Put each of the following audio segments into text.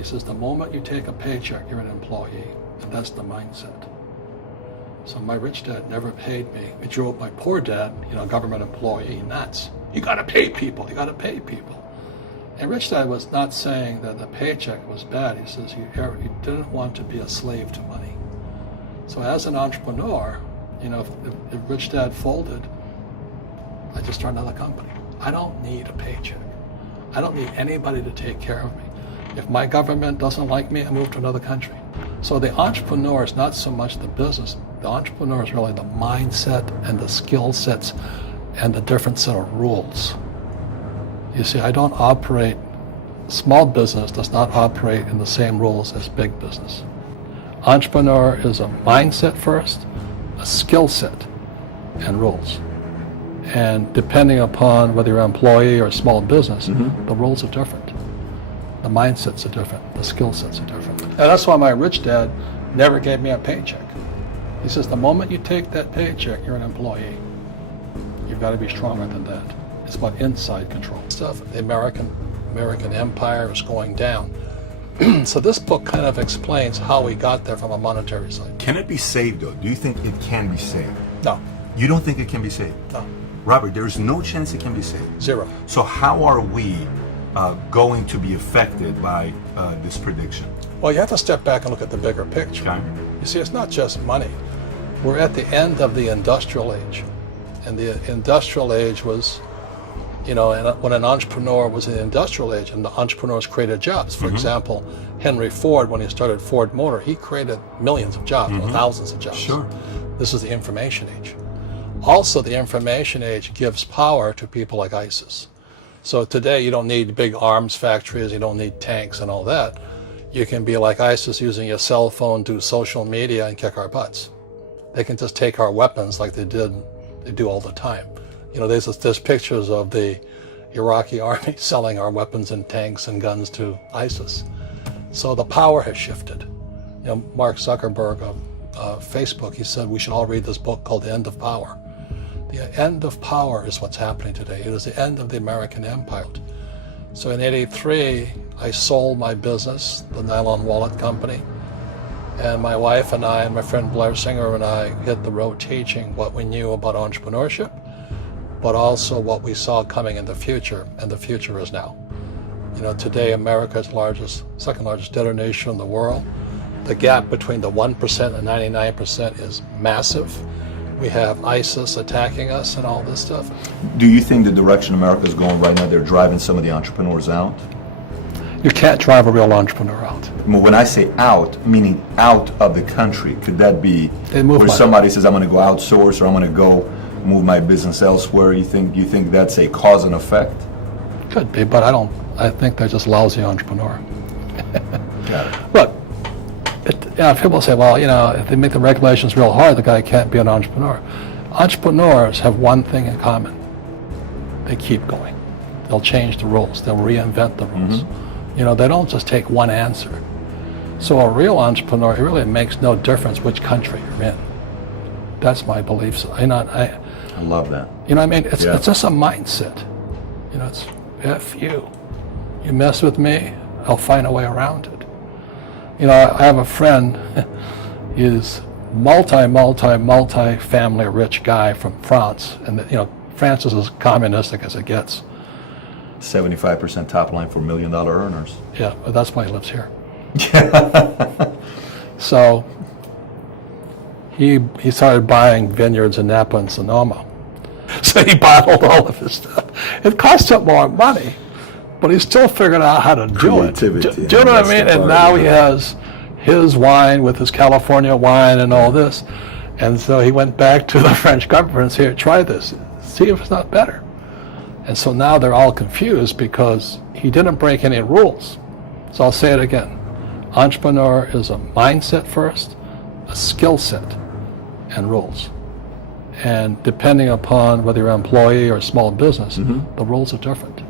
He says, the moment you take a paycheck, you're an employee, and that's the mindset. So my rich dad never paid me. It drove my poor dad, government employee, nuts. You gotta pay people, you gotta pay people. And rich dad was not saying that the paycheck was bad. He says he didn't want to be a slave to money. So as an entrepreneur, if rich dad folded, I just started another company. I don't need a paycheck. I don't need anybody to take care of me. If my government doesn't like me, I move to another country. So the entrepreneur is not so much the business. The entrepreneur is really the mindset and the skill sets and the different set of rules. You see, I don't operate, small business does not operate in the same rules as big business. Entrepreneur is a mindset first, a skill set, and rules. And depending upon whether you're an employee or a small business, the rules are different. The mindsets are different. The skill sets are different. And that's why my rich dad never gave me a paycheck. He says, the moment you take that paycheck, you're an employee. You've got to be stronger than that. It's about inside control. Stuff. The American empire is going down. So this book kind of explains how we got there from a monetary side. Can it be saved, though? Do you think it can be saved? No. You don't think it can be saved? No. Robert, there's no chance it can be saved. Zero. So how are we going to be affected by this prediction? Well, you have to step back and look at the bigger picture. Okay. You see, it's not just money. We're at the end of the industrial age. And the industrial age was, and when an entrepreneur was in the industrial age, and the entrepreneurs created jobs. For example, Henry Ford, when he started Ford Motor, he created millions of jobs, or thousands of jobs. Sure. This is the information age. Also, the information age gives power to people like ISIS. So today, you don't need big arms factories, you don't need tanks and all that. You can be like ISIS using your cell phone, do social media, and kick our butts. They can just take our weapons like they do all the time. There's pictures of the Iraqi army selling our weapons and tanks and guns to ISIS. So the power has shifted. Mark Zuckerberg of Facebook, he said we should all read this book called The End of Power. The end of power is what's happening today. It is the end of the American empire. So in '83, I sold my business, the Nylon Wallet Company, and my wife and I and my friend Blair Singer and I hit the road teaching what we knew about entrepreneurship, but also what we saw coming in the future, and the future is now. Today America's second largest debtor nation in the world. The gap between the 1% and 99% is massive. We have ISIS attacking us and all this stuff. Do you think the direction America is going right now, they're driving some of the entrepreneurs out? You can't drive a real entrepreneur out. When I say out, meaning out of the country, could that be where money. Somebody says, I'm going to go outsource or I'm going to go move my business elsewhere? You think that's a cause and effect? Could be, but I think they're just lousy entrepreneur. Got it. Look, people say, well, if they make the regulations real hard, the guy can't be an entrepreneur. Entrepreneurs have one thing in common. They keep going. They'll change the rules. They'll reinvent the rules. They don't just take one answer. So a real entrepreneur, it really makes no difference which country you're in. That's my belief. So, I love that. It's just a mindset. It's F you. You mess with me, I'll find a way around it. I have a friend, he's multi-family rich guy from France. And, France is as communistic as it gets. 75% top line for $1 million earners. Yeah, but that's why he lives here. So he started buying vineyards in Napa and Sonoma. So he bottled all of his stuff. It cost him more money, but he still figured out how to do it. Do you know what I mean? And now he has his wine with his California wine and all this. And so he went back to the French government and said, here, try this. See if it's not better. And so now they're all confused because he didn't break any rules. So I'll say it again. Entrepreneur is a mindset first, a skill set, and rules. And depending upon whether you're an employee or a small business, the rules are different.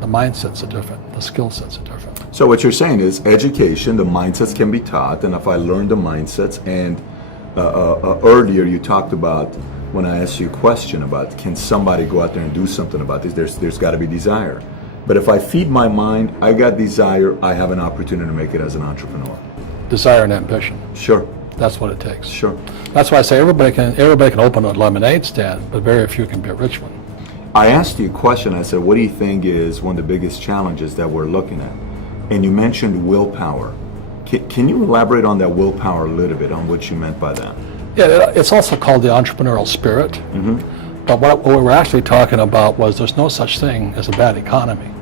The mindsets are different. The skill sets are different. So what you're saying is education, the mindsets can be taught, and if I learn the mindsets, and earlier you talked about, when I asked you a question about can somebody go out there and do something about this, there's got to be desire. But if I feed my mind, I got desire, I have an opportunity to make it as an entrepreneur. Desire and ambition. Sure. That's what it takes. Sure. That's why I say everybody can open a lemonade stand, but very few can be a rich one. I asked you a question. I said, what do you think is one of the biggest challenges that we're looking at? And you mentioned willpower. Can you elaborate on that willpower a little bit, on what you meant by that? Yeah, it's also called the entrepreneurial spirit. Mm-hmm. But what we were actually talking about was there's no such thing as a bad economy.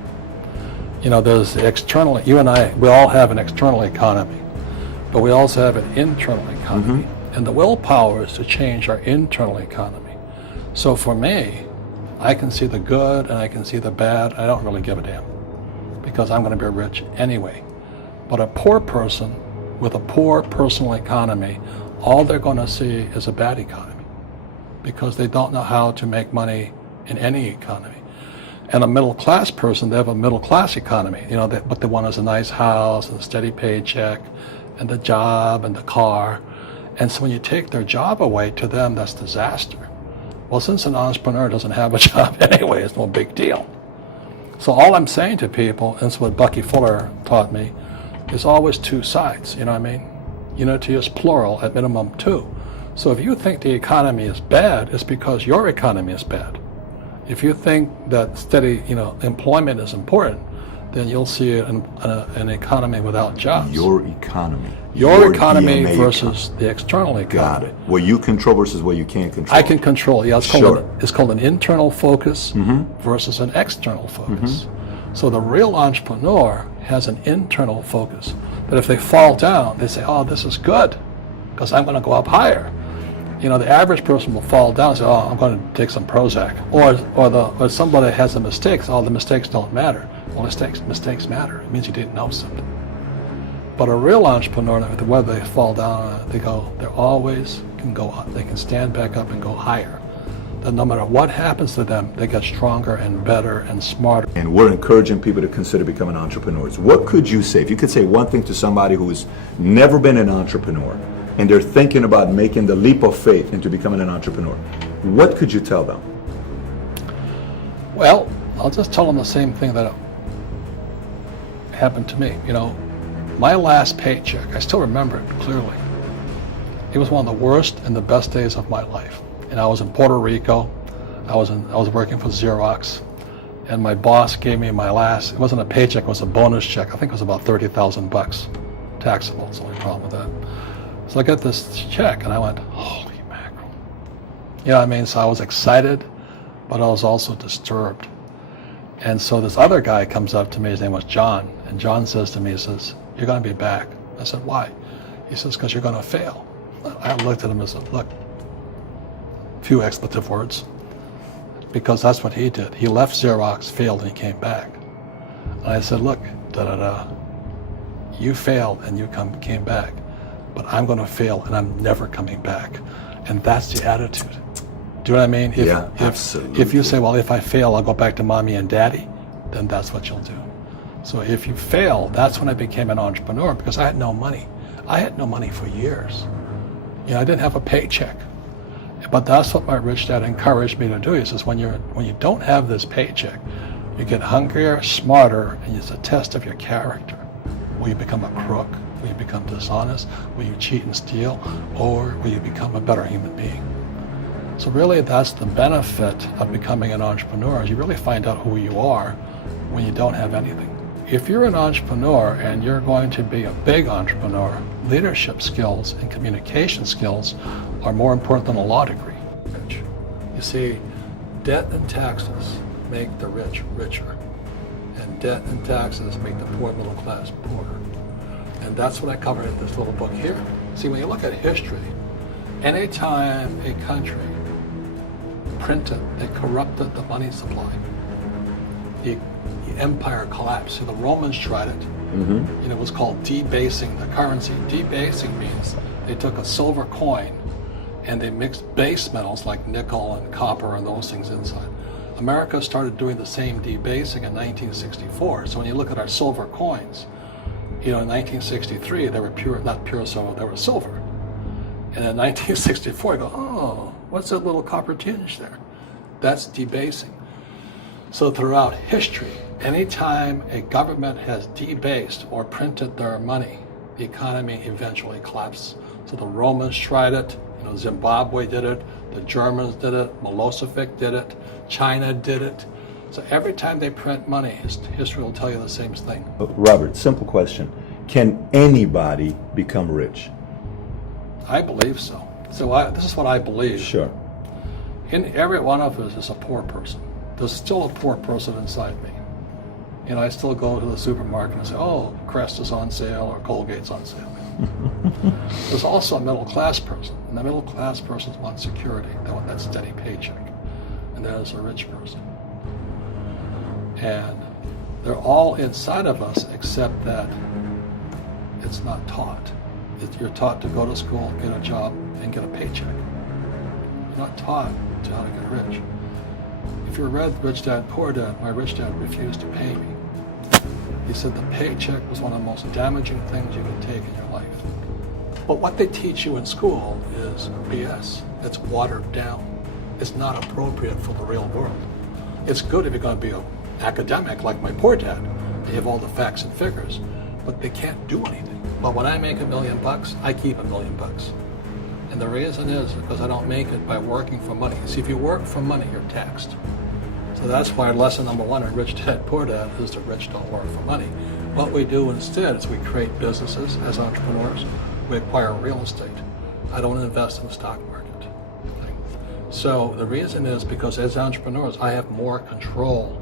You know, there's the external, you and I, we all have an external economy, but we also have an internal economy. Mm-hmm. And the willpower is to change our internal economy. So for me, I can see the good and I can see the bad. I don't really give a damn because I'm going to be rich anyway. But a poor person with a poor personal economy, all they're going to see is a bad economy because they don't know how to make money in any economy. And a middle class person, they have a middle class economy. You know, what they want is a nice house and a steady paycheck and the job and the car. And so when you take their job away, to them, that's disaster. Well, since an entrepreneur doesn't have a job anyway, it's no big deal. So all I'm saying to people, and it's what Bucky Fuller taught me, is always two sides, you know what I mean? Unity is plural, at minimum two. So if you think the economy is bad, it's because your economy is bad. If you think that steady, employment is important, then you'll see an economy without jobs. Your economy. Your economy DNA versus the external economy. Got it. What you control versus what you can't control. I can control. Yeah, it's called an internal focus Mm-hmm. versus an external focus. Mm-hmm. So the real entrepreneur has an internal focus. But if they fall down, they say, "Oh, this is good, because I'm going to go up higher." You know, the average person will fall down and say, "Oh, I'm going to take some Prozac," or somebody has a mistake. Oh, the mistakes don't matter. Well, mistakes matter. It means you didn't know something. But a real entrepreneur, whether they fall down, they always can go up. They can stand back up and go higher. That no matter what happens to them, they get stronger and better and smarter. And we're encouraging people to consider becoming entrepreneurs. What could you say, if you could say one thing to somebody who's never been an entrepreneur and they're thinking about making the leap of faith into becoming an entrepreneur, what could you tell them? Well, I'll just tell them the same thing that happened to me. You know, my last paycheck, I still remember it clearly. It was one of the worst and the best days of my life. And I was in Puerto Rico. I was working for Xerox, and my boss gave me my last. It wasn't a paycheck; it was a bonus check. I think it was about $30,000, taxable. It's the only problem with that. So I got this check, and I went, "Holy mackerel!" You know what I mean? So I was excited, but I was also disturbed. And so this other guy comes up to me. His name was John, and John says to me, he says, "You're going to be back." I said, "Why?" He says, "Because you're going to fail." I looked at him and said, "Look." Few expletive words, because that's what he did. He left Xerox, failed, and he came back. And I said, "Look, you failed and you came back, but I'm going to fail and I'm never coming back." And that's the attitude. Do you know what I mean? Absolutely. If you say, "Well, if I fail, I'll go back to mommy and daddy," then that's what you'll do. So if you fail, that's when I became an entrepreneur, because I had no money. I had no money for years. I didn't have a paycheck. But that's what my rich dad encouraged me to do. He says, when you don't have this paycheck, you get hungrier, smarter, and it's a test of your character. Will you become a crook? Will you become dishonest? Will you cheat and steal? Or will you become a better human being? So really, that's the benefit of becoming an entrepreneur, is you really find out who you are when you don't have anything. If you're an entrepreneur and you're going to be a big entrepreneur, leadership skills and communication skills are more important than a law degree. You see, debt and taxes make the rich richer, and debt and taxes make the poor middle class poorer. And that's what I cover in this little book here. See, when you look at history, anytime a country printed, they corrupted the money supply, the empire collapsed. So the Romans tried it. Mm-hmm. It was called debasing the currency. Debasing means they took a silver coin and they mixed base metals like nickel and copper and those things inside. America started doing the same debasing in 1964. So when you look at our silver coins, in 1963 they were pure, not pure silver, they were silver. And in 1964 you go, "Oh, what's that little copper tinge there?" That's debasing. So throughout history, Anytime a government has debased or printed their money, the economy eventually collapses. So the Romans tried it, Zimbabwe did it, the Germans did it, Milosevic did it, China did it. So every time they print money, history will tell you the same thing. Robert, simple question. Can anybody become rich? I believe so. So this is what I believe. Sure. In every one of us is a poor person. There's still a poor person inside me. I still go to the supermarket and say, oh, Crest is on sale or Colgate's on sale. There's also a middle class person. And the middle class person wants security. They want that steady paycheck. And there's a rich person. And they're all inside of us except that it's not taught. You're taught to go to school, get a job, and get a paycheck. You're not taught to how to get rich. If you read Rich Dad, Poor Dad, my rich dad refused to pay me. He said the paycheck was one of the most damaging things you can take in your life. But what they teach you in school is BS. It's watered down. It's not appropriate for the real world. It's good if you're going to be an academic like my poor dad. They have all the facts and figures, but they can't do anything. But when I make $1 million, I keep $1 million. And the reason is because I don't make it by working for money. See, if you work for money, you're taxed. So that's why lesson number 1 in Rich Dad, Poor Dad is the rich don't work for money. What we do instead is we create businesses as entrepreneurs. We acquire real estate. I don't invest in the stock market. Okay? So the reason is because as entrepreneurs, I have more control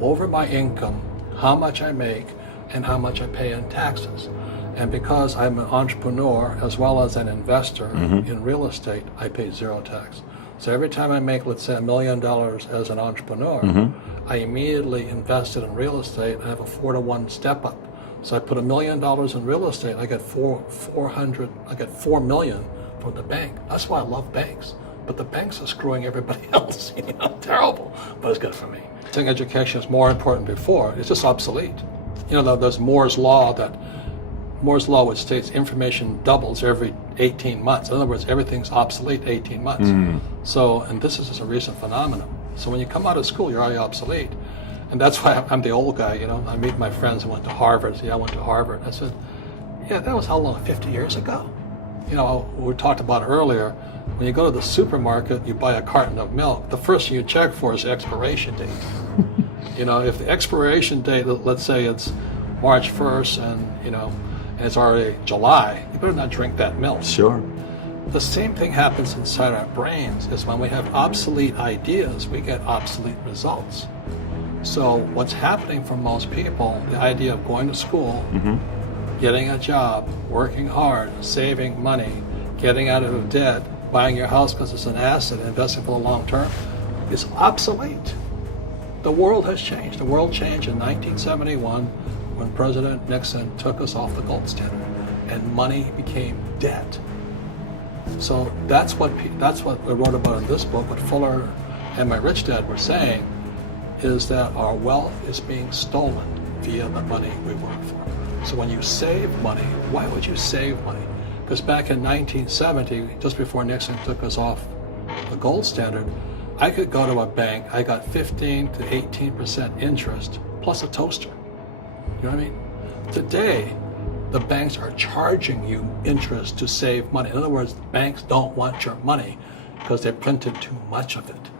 over my income, how much I make, and how much I pay in taxes. And because I'm an entrepreneur as well as an investor in real estate, I pay 0 tax. So every time I make, let's say, $1 million as an entrepreneur, I immediately invested in real estate. I have a 4-to-1 step up. So I put $1 million in real estate. I get $4 million from the bank. That's why I love banks. But the banks are screwing everybody else. Terrible. But it's good for me. I think education is more important than before. It's just obsolete. There's Moore's Law which states information doubles every 18 months. In other words, everything's obsolete 18 months. So, and this is just a recent phenomenon. So when you come out of school, you're already obsolete. And that's why I'm the old guy, I meet my friends who went to Harvard. I went to Harvard. I said, yeah, that was how long, 50 years ago? We talked about earlier, when you go to the supermarket, you buy a carton of milk, the first thing you check for is the expiration date. If the expiration date, let's say it's March 1st and it's already July, you better not drink that milk. Sure. The same thing happens inside our brains, is when we have obsolete ideas, we get obsolete results. So what's happening for most people, the idea of going to school, getting a job, working hard, saving money, getting out of debt, buying your house because it's an asset, investing for the long term, is obsolete. The world has changed. The world changed in 1971 when President Nixon took us off the gold standard and money became debt. So that's what we wrote about in this book. What Fuller and my rich dad were saying is that our wealth is being stolen via the money we work for. So when you save money, why would you save money? Because back in 1970, just before Nixon took us off the gold standard, I could go to a bank, I got 15 to 18% interest plus a toaster. You know what I mean? Today, the banks are charging you interest to save money. In other words, banks don't want your money because they printed too much of it.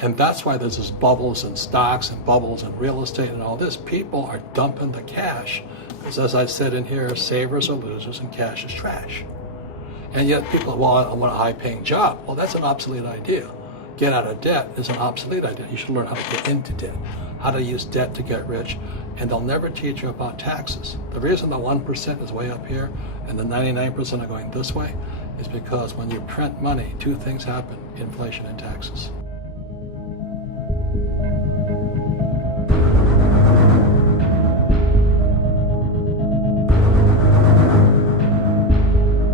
And that's why there's this bubbles in stocks and bubbles in real estate and all this. People are dumping the cash. Because as I said in here, savers are losers and cash is trash. And yet people, well, I want a high-paying job. Well, that's an obsolete idea. Get out of debt is an obsolete idea. You should learn how to get into debt, how to use debt to get rich, and they'll never teach you about taxes. The reason the 1% is way up here and the 99% are going this way is because when you print money, 2 things happen: inflation and taxes.